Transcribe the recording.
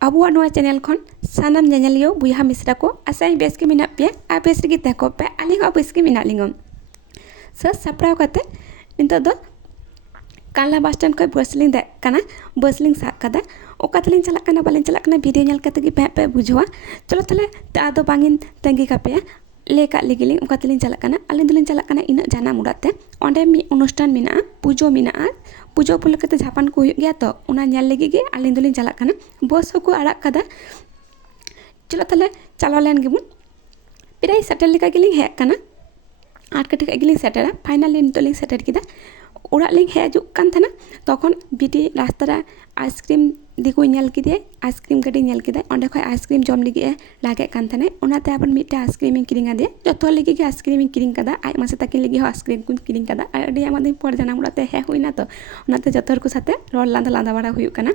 ᱟᱵᱚᱣᱟᱜ ᱱᱚᱣᱟ ᱪᱮᱱᱮᱞ ᱠᱷᱚᱱ ᱥᱟᱱᱟᱢ ᱧᱮᱧᱮᱞᱤᱭᱟᱹ ᱵᱚᱭᱦᱟ ᱢᱤᱥᱨᱟ ᱠᱚ ᱟᱥᱟᱧ ᱵᱮᱥ ᱜᱮ ᱢᱮᱱᱟᱜ ᱯᱮᱭᱟ ᱟᱨ ᱵᱮᱥ ᱨᱮᱜᱮ ᱛᱟᱦᱮᱸ ᱠᱚᱜ ᱯᱮ ᱟᱹᱞᱤᱧ ᱦᱚᱸ ᱵᱮᱥ ᱜᱮ ᱢᱮᱱᱟᱜ ᱞᱤᱧᱟ ᱥᱟᱹᱛ ᱥᱟᱯᱲᱟᱣ ᱠᱟᱛᱮ ᱱᱤᱛᱚᱜ ᱫᱚ ᱠᱟᱱᱞᱟ ᱵᱟᱥ ᱥᱴᱮᱱᱰ ᱠᱷᱚᱱ ᱵᱟᱥ ᱞᱤᱧ ᱫᱮᱡ ᱠᱟᱱᱟ ᱵᱟᱥ ᱞᱤᱧ ᱥᱟᱵ ᱠᱟᱫᱟ ᱚᱠᱟ ᱛᱮᱞᱤᱧ ᱪᱟᱞᱟᱜ ᱠᱟᱱᱟ ᱵᱟᱞᱤᱧ ᱪᱟᱞᱟᱜ ᱠᱟᱱᱟ ᱵᱷᱤᱰᱤᱭᱳ ᱧᱮᱞ ᱠᱟᱛᱮ ᱜᱮ ᱯᱮ ᱵᱩᱡᱷᱟᱹᱣᱟ ᱪᱚᱞᱚ ᱛᱟᱦᱞᱮ ᱟᱫᱚ ᱵᱟᱝᱤᱧ ᱛᱟᱺᱜᱤ ᱠᱟᱯᱮᱭᱟ ᱞᱟᱹᱭ ᱠᱟᱜ ᱞᱮᱜᱮᱞᱤᱧ ᱚᱠᱟ ᱛᱮᱞᱤᱧ ᱪᱟᱞᱟᱜ ᱠᱟᱱᱟ ᱟᱹᱞᱤᱧ ᱫᱚᱞᱤᱧ ᱪᱟᱞᱟᱜ ᱠᱟᱱᱟ ᱤᱱᱟᱹᱜ ᱡᱟᱱᱟᱢ ᱚᱲᱟᱜ ᱛᱮ ᱚᱸᱰᱮ ᱢᱤᱫ ᱚᱱᱩᱥᱴᱷᱟᱱ ᱢᱮᱱᱟᱜᱼᱟ ᱯᱩᱡᱟᱹ ᱢᱮᱱᱟᱜᱼᱟ ᱯᱩᱡᱟᱹ ᱩᱯᱚᱞᱚᱠᱠᱷᱮ ᱛᱮ ᱡᱷᱟᱯᱟᱱ ᱠᱚ ᱦᱩᱭᱩᱜ ᱜᱮᱭᱟ ᱛᱚ ᱚᱱᱟ ᱧᱮᱞ ᱞᱟᱹᱜᱤᱫ ᱜᱮ ᱟᱹᱞᱤᱧ ᱫᱚᱞᱤᱧ ᱪᱟᱞᱟᱜ ᱠᱟᱱᱟ ᱵᱟᱥ ᱦᱚᱸᱠᱚ ᱟᱲᱟᱜ ᱠᱟᱫᱟ चलो ताले चलाव लेन गेबुन प्राय सेटल लेका गेलिंग हेज कना आठ कटी खा गेलिंग सेटरा फाइनली नितलिंग सेटर किदा ओड़ा लिंग हेजुक कान थाना तखन बिटी रास्ता रे आइसक्रीम दिको नेल किदे आइसक्रीम गाड़ी नेल किदे ओंडे खय आइसक्रीम जम लगी लागे कान थाने ओनाते आबर मिटे आइसक्रीम किरिंग आदे जतो लगी के आइसक्रीम किरिंग कदा आइ मासे ताकिन लगी आइसक्रीम को किरिंग कदा अडी आमा दिन पर जाना मुड़ाते हे हुइना तो ओनाते जतो हर को साथे रोड लांदा लांदा बाड़ा हुयुक कना